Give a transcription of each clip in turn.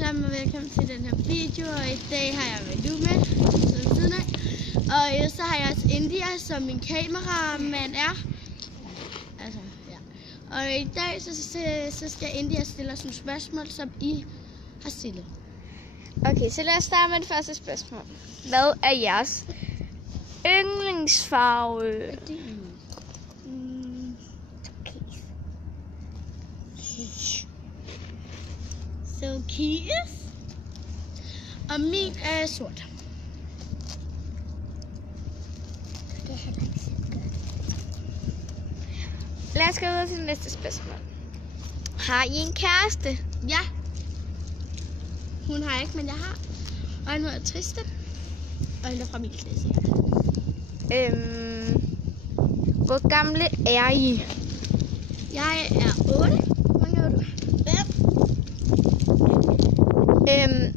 sammen og velkommen til den her video, og i dag har jeg Malou med siden af. Og så har jeg også India, som min kameramand er. Altså, ja. Og i dag så skal India stille os nogle spørgsmål, som I har stillet. Okay, så lad os starte med det første spørgsmål. Hvad er jeres yndlingsfarve? Så kies. Og min er sort. Det er heller ikke så godt. Lad os gå videre til det næste spørgsmål. Har I en kæreste? Ja. Hun har ikke, men jeg har. Og han hedder Tristan. Og han er fra min klasse. Hvor gamle er I? Jeg er 8. Hvor mange er du? 5.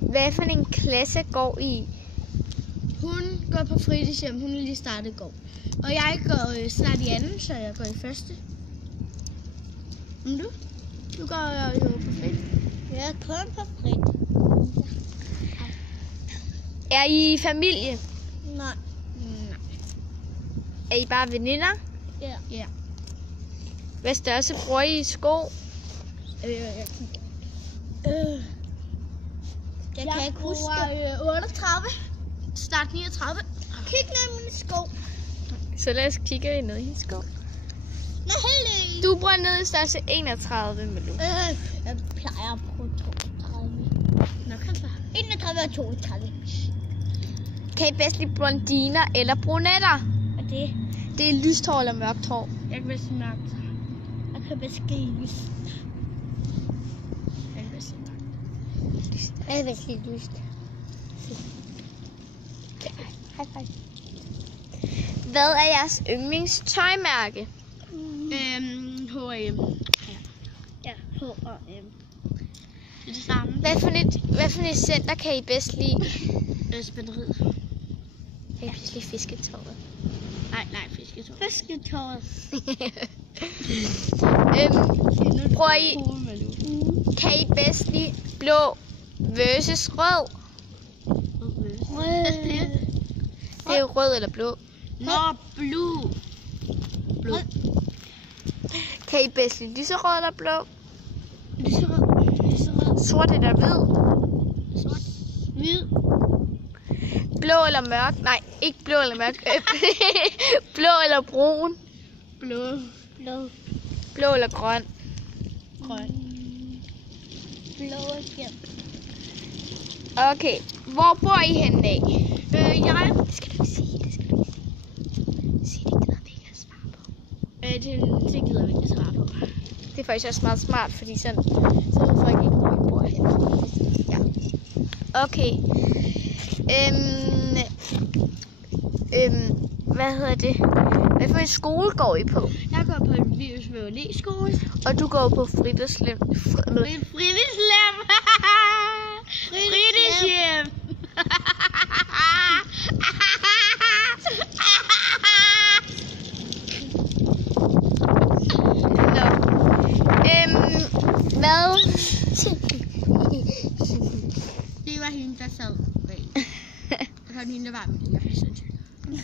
Hvad for en klasse går I? Hun går på fritidshjem. Hun er lige startet i går. Og jeg går snart i anden, så jeg går i første. Men du? Du går jo på frit. Jeg er kun på frit. Er I familie? Nej. Er I bare veninder? Ja. Ja. Hvad størrelse bruger I sko? Jeg kan ikke huske. 38. Start 39. Kig ned mine sko. Så lad os kigge ned i hendes sko. Nå, heldig. Du bruger ned i størrelse 31, Malou. Jeg plejer at bruge 32. Nå, kan så. 31 og 32. Kan I bedst lide blondiner eller brunetter? Og det? Det er lyst hår eller mørkt hår. Jeg kan bedst lide mørkt. Jeg kan bedst lide lyst. Jeg kan bedst lide mørkt. Jeg kan bedst lide lyst. Hvad er jeres yndlingstøjmærke? H&M. Ja, H&M. Det er det samme. Hvad for et center kan I bedst lide? Spænderiet. Jeg kan bedst lide fisketåret. Nej, fisketåret. Fisketåret. Kan I bedst lide blå versus rød? Det er jo rød eller blå. Nå, blå. Kan I bedst lide lyserød eller blå? Lyserød. Sort eller hvid? Sort. Hvid. Blå eller mørk? Nej, ikke blå eller mørk. Blå eller brun? Blå. Blå eller grøn? Grøn. Blå igen. Okay, hvor bor I henne af? Jeg. Det skal du ikke sige, Sig det, gider vi ikke at svare på. Det gider vi ikke at svare på. Det er faktisk også meget smart, fordi så ved folk ikke, hvor I bor henne. Ja. Okay. Hvad hedder det? Hvad for en skole går I på? Jeg går på en VUS-skole. Og du går på fritidshjem. Fritidshjem. Fritidshjem. Hvad? Det var hende, der sad bag. Det var hende, der var med det. Jeg